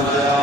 هذا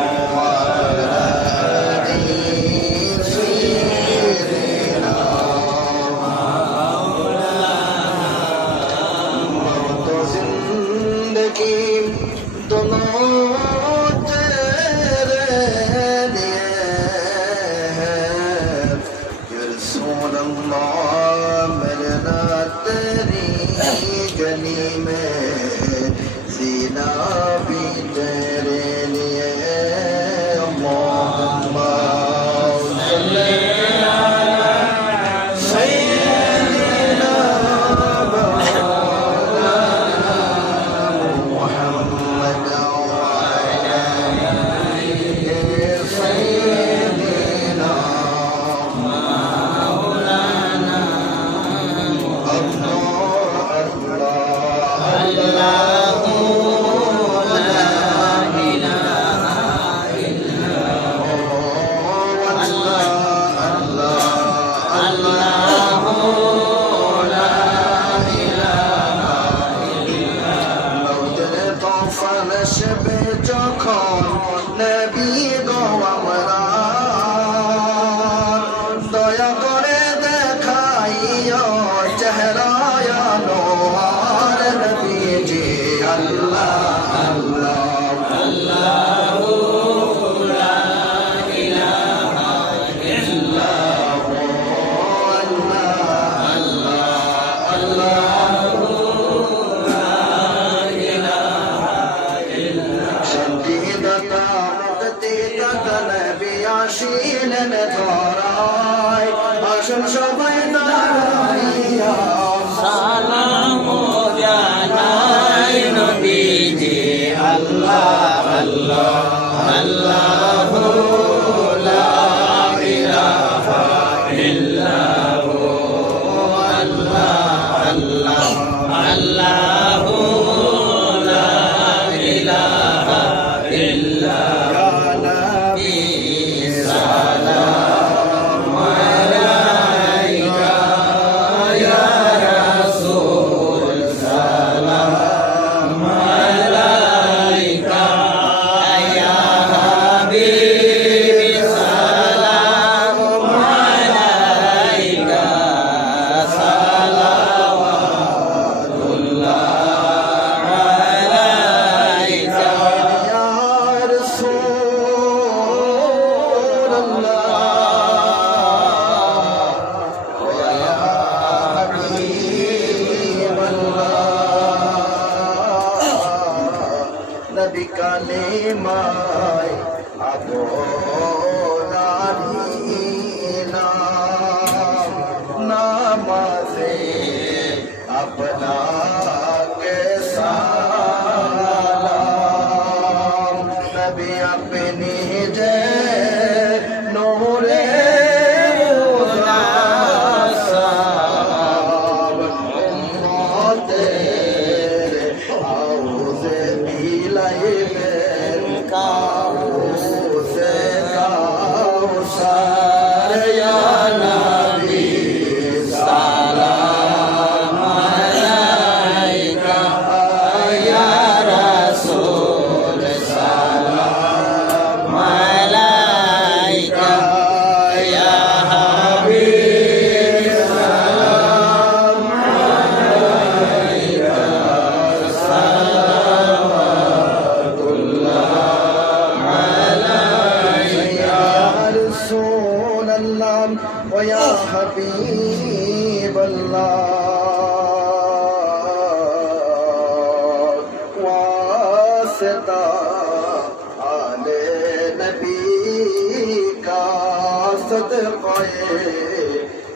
صدقه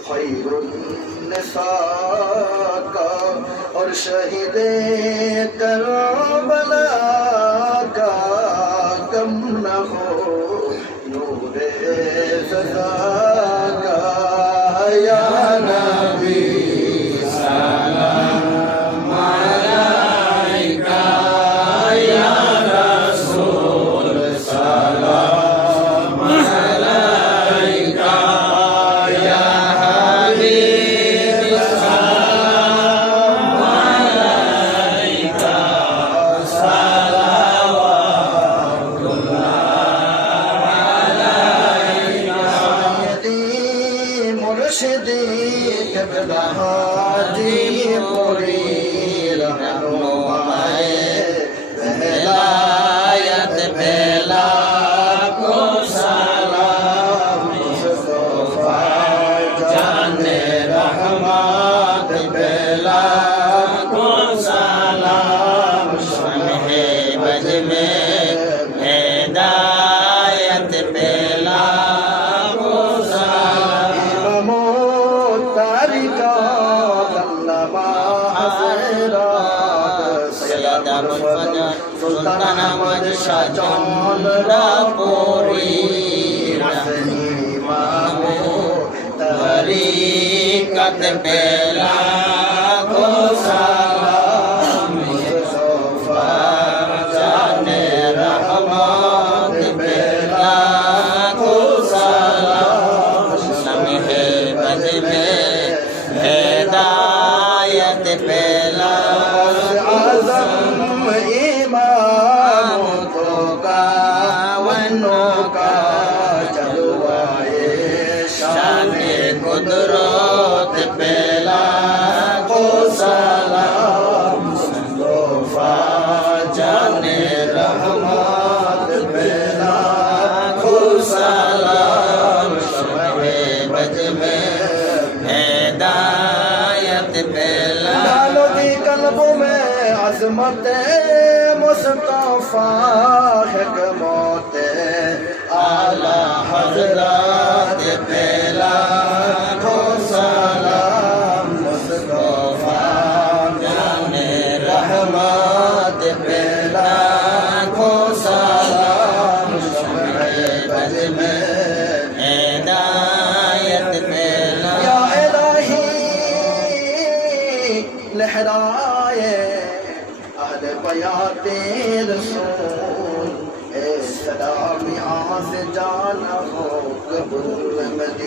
خير النساء اور شہید کربلا Adonai. dat tempela فاخر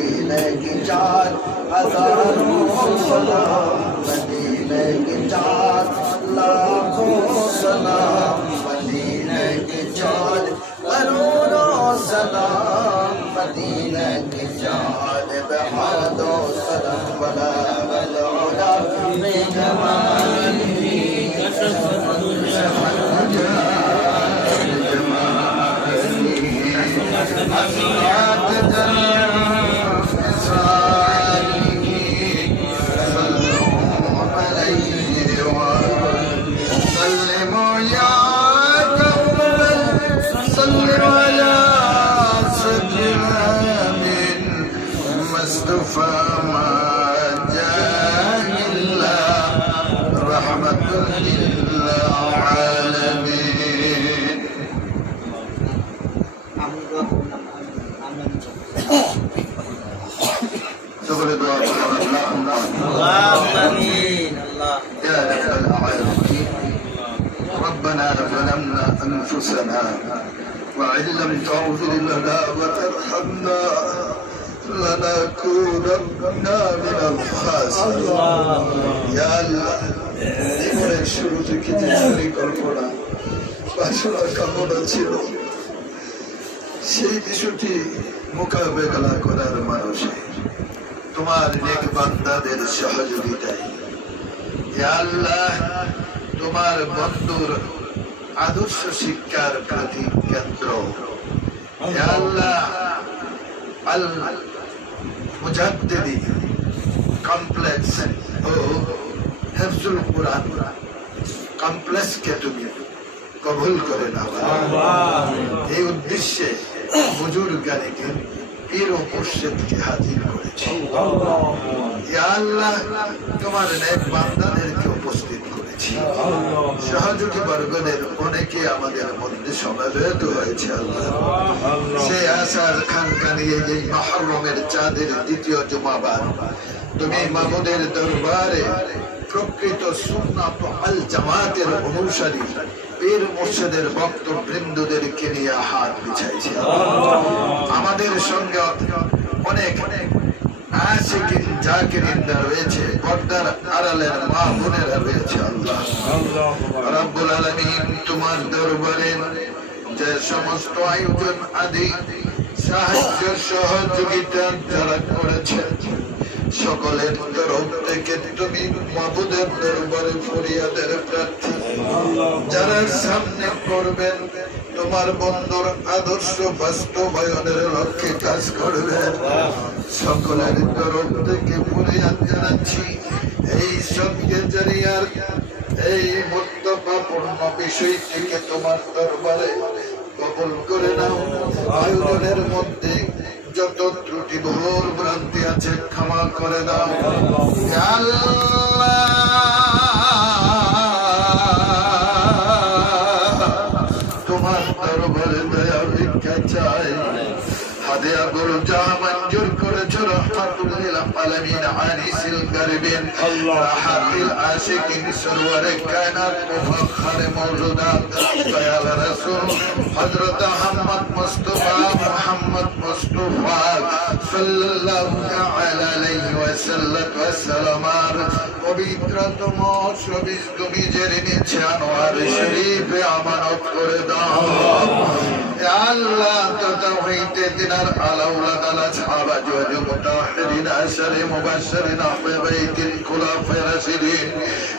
مدینے کے چار ہزاروں سلام مدینے کے چار لاکھوں سلام مدینے کے چار کروڑوں سلام مدینے کے چار بہادوں سلام بلا بلولا میں مصطفى ما جاء إلا رحمة للعالمين. شغل دعاء اللهم آمين. الله يا رب العالمين. ربنا ظلمنا أنفسنا وإن لم تغفر لنا وترحمنا لنكونن من الخاسرين يا الله জীবনের শুরু থেকে যে পরিকল্পনা বাসনা কামনা ছিল সেই বিষয়টি মোকাবেলা করার মানুষে তোমার নেক বান্দাদের সহযোগিতায় ইয়া আল্লাহ তোমার বন্ধুর আদর্শ শিক্ষার প্রতি কেন্দ্র ইয়া আল্লাহ আল মুজাদ্দিদি কমপ্লেক্স ও হেফজুল কোরআন কমপ্লেক্সকে তুমি কবুল করে নাও এই উদ্দেশ্যে হুজুর গানিকে পীর ও মুর্শিদকে হাজির করেছি ইয়া আল্লাহ তোমার নেক বান্দাদেরকে করেছি। সহযোগী বর্গদের অনেকে আমাদের মধ্যে সমাবেত হয়েছে আল্লাহ। সে আশার খান কানিয়ে এই মহরমের চাঁদের দ্বিতীয় জুমাবার। তুমি মামুদের দরবারে প্রকৃত সুন্নাত আল জামাতের অনুসারী পীর মুর্শিদের ভক্তবৃন্দদেরকে নিয়ে হাত বিছাইছে আমাদের সঙ্গে অনেক অনেক আশিকিন জাকিরিনরা রয়েছে পর্দার আড়ালের মা বোনেরা রয়েছে আল্লাহ। রব্বুল আলামিন তোমার দরবারে যে সমস্ত আয়োজন আদি সাহায্য সহযোগিতা যারা করেছেন সকলের তরফ থেকে তুমি মাবুদের দরবারে ফরিয়াদের প্রার্থী। যারা সামনে করবেন, তোমার বন্ধুর আদর্শ বাস্তবায়নের লক্ষ্যে কাজ করবেন সকলের তরফ থেকে ফরিয়াদ জানাচ্ছি, এই সঙ্গে জারিয়ার এই মুক্ত গুরুত্বপূর্ণ বিষয়টিকে তোমার দরবারে কবুল করে নাও। আয়োজনের মধ্যে যত ত্রুটি ভুল ভ্রান্তি আছে ক্ষমা করে দাও। তোমার দরবারে দয়া ভিক্ষা চাই। হাদিয়া গুরু যা মঞ্জুর করেছ রহমাতুল্লিল আলামিন আনিসিল গরিবিন রাহাতিল আশিকিন সরওয়ারে কায়নাত মুফাখখার মওজুদাত দয়াল রাসূল। হযরত মুহাম্মদ মুস্তাফা মুহাম্মদ মুস্তাফা সাল্লাল্লাহু তাআলা আলাইহি ওয়াসাল্লাম ওয়াসাল্লামার পবিত্রতম সবিজ গমিজের নিচে আনোয়ার শরীফে আমানত করে দাও। দিনার আলাউলা তালা সাহাবা জোয়াজু মুতাহিরিন আশারে মুবাশশিরিন আহলে বাইতিল খুলাফায়ে রাশিদিন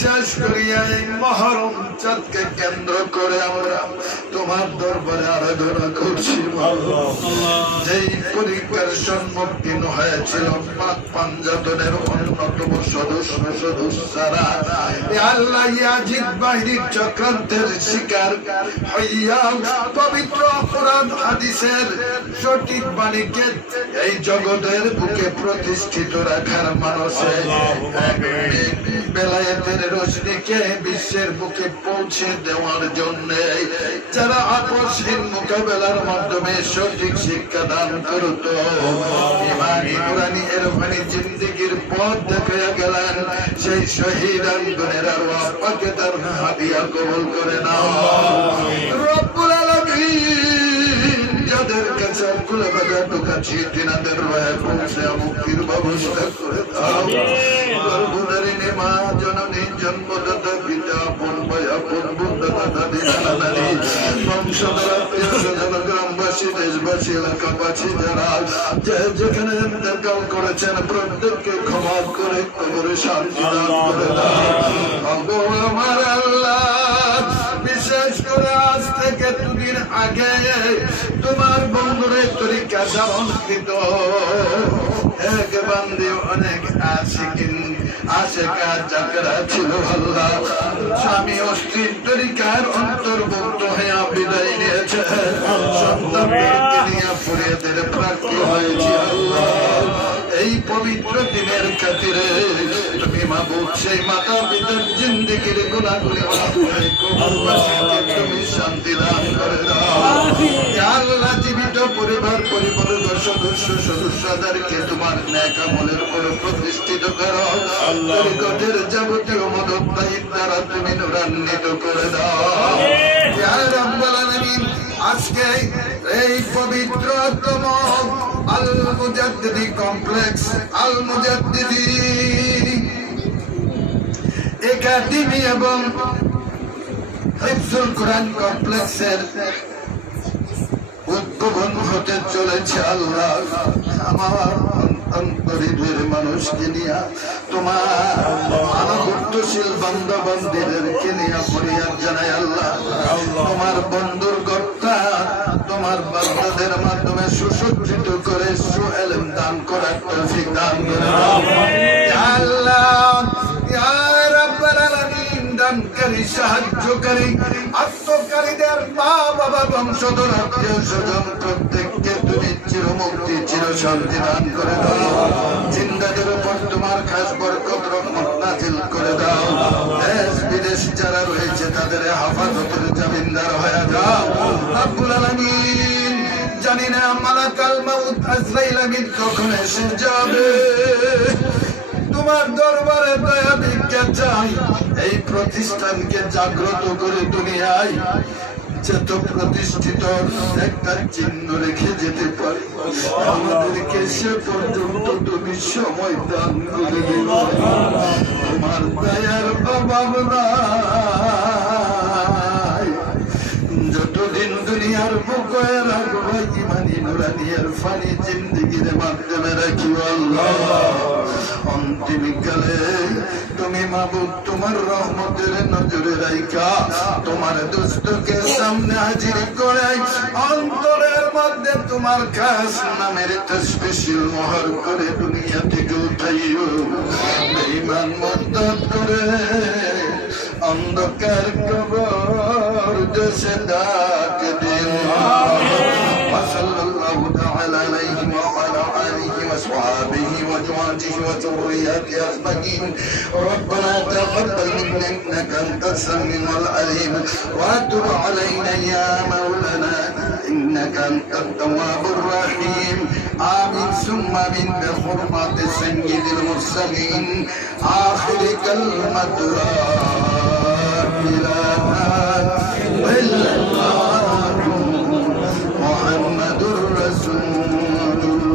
বিশ্বাস করিয়া এই মহরম চাঁদকে কেন্দ্র করে আমরা তোমার দরবারে আরাধনা করছি যেই পরীক্ষার সম্মুখীন হয়েছিল পাক পাঞ্জাতনের অন্যতম সদস্য সদস্যরা এ আল্লাহ ইয়াজিদ বাহিনীর চক্রান্তের শিকার। হইয়া পবিত্র অপরাধ হাদিসের সঠিক বাণীকে এই জগতের বুকে প্রতিষ্ঠিত রাখার মানুষে বেলায়েতের রশ্মিকে বিশ্বের বুকে পৌঁছে দেওয়ার জন্য যারা আপসহীন মোকাবেলার মাধ্যমে সঠিক শিক্ষা দান করত। পথ দেখাইয়া গেলেন, সেই শহীদ আন্দোলনের আর আপাকে তার কবল করে নাও। রব্বুল যাদের খুলে বাজার ঢুকাচ্ছি তিনাদের রয়ে পৌঁছে মুক্তির ব্যবস্থা করে দাও গর্ভধারিণী মা জননী জন্মদাতা পিতা আপন ভাই আপন বন্ধুতা দাদি নানা নানি বংশধর আত্মীয় স্বজন গ্রামবাসী দেশবাসী এলাকাবাসী যারা যে যেখানে ইন্তেকাল করেছেন প্রত্যেককে ক্ষমা করে কবরে শান্তি দান করে দাও আমার আল্লাহ। করে আজ থেকে দুদিন আগে তোমার বন্ধুরে তরিকা জামকৃত এক বান্ধে অনেক আশিকিন আশেকা চাকরা ছিল আল্লাহ। স্বামী অস্থির তরিকার অন্তর্ভুক্ত হয়ে বিদায় নিয়েছে। সন্তানদেরকে নিয়ে ফুরিয়াদের প্রাপ্তি হয়েছে আল্লাহ পবিত্র দিনের খাতিরে। তুমি মাবুদ সেই মাতা পিতার জিন্দিগির করে তুমি শান্তি দান করে দাও। আল্লাহ জীবিত পরিবার পরিবারের সদস্য সদস্যদেরকে তোমার ন্যাক আমলের উপরে প্রতিষ্ঠিত করো। তরিকতের যাবতীয় মদত দ্বারা তুমি নুরান্বিত করে দাও। আলামিন আজকে এই পবিত্রতম আল মুজাদ্দিদি কমপ্লেক্স আল মুজাদ্দিদি একাডেমি এবং হিফজুল কোরআন কমপ্লেক্সের উদ্বোধন হতে চলেছে আল্লাহ। আমার অন্তরীদের মানুষকে নিয়ে তোমার বান্ধবন্ধীদেরকে নিয়ে ফরিয়াদ জানাই আল্লাহ। তোমার বন্ধুর কর্তা তোমার বান্দাদের মাধ্যমে সুসজ্জিত করে সুএলম দান করার তৌফিক দান করে আল্লাহ রাব্বাল আলামিন দানকারী সাহায্যকারী আত্মকারীদের মা বাবা বংশধর আত্মীয় স্বজন প্রত্যেককে তুমি চিরমুক্তি চির শান্তি দান করে দাও। জিন্দাদের উপর তোমার খাস বরকত, রহমত নাজিল করে দাও। দেশ, বিদেশ যারা রয়েছে, তাদের হাফাজতের জামিনদার হয়ে যাও। আব্বুল আলামিন, জানি না মালাকাল মাউত, আজরাইল আমিন কখন এসে যাবে। তোমার দরবারে দয়া ভিক্ষা চাই। এই প্রতিষ্ঠানকে জাগ্রত করে দুনিয়ায় প্রতিষ্ঠিত একটা চিহ্ন রেখে যেতে পারি। আমাদেরকে সে পর্যন্ত তুমি সময় দান করে দয়ার যত যতদিন দুনিয়ার বুকে রাখব ইমানি নুরানিয়ার ফানি জিন্দিগির মাধ্যমে রাখি আল্লাহ। অন্তিমকালে তুমি মাবুদ তোমার রহমতের নজরে রাইকা তোমার দুষ্টকে সামনে হাজির করে অন্তরের মধ্যে তোমার খাস নামের তসবিশিল মোহর করে দুনিয়া থেকে উঠাইও বেঈমান মদ্দত করে অন্ধকার কবর দেশে ডাক দিন وصلى الله تعالى عليه وذريات أجمعين ربنا تقبل منا إنك أنت السميع العليم. وتب علينا يا مولانا إنك أنت التواب الرحيم. آمين. ثم من بحرمة سيد المرسلين. آخر كلمة لا إله إلا الله محمد رسول الله.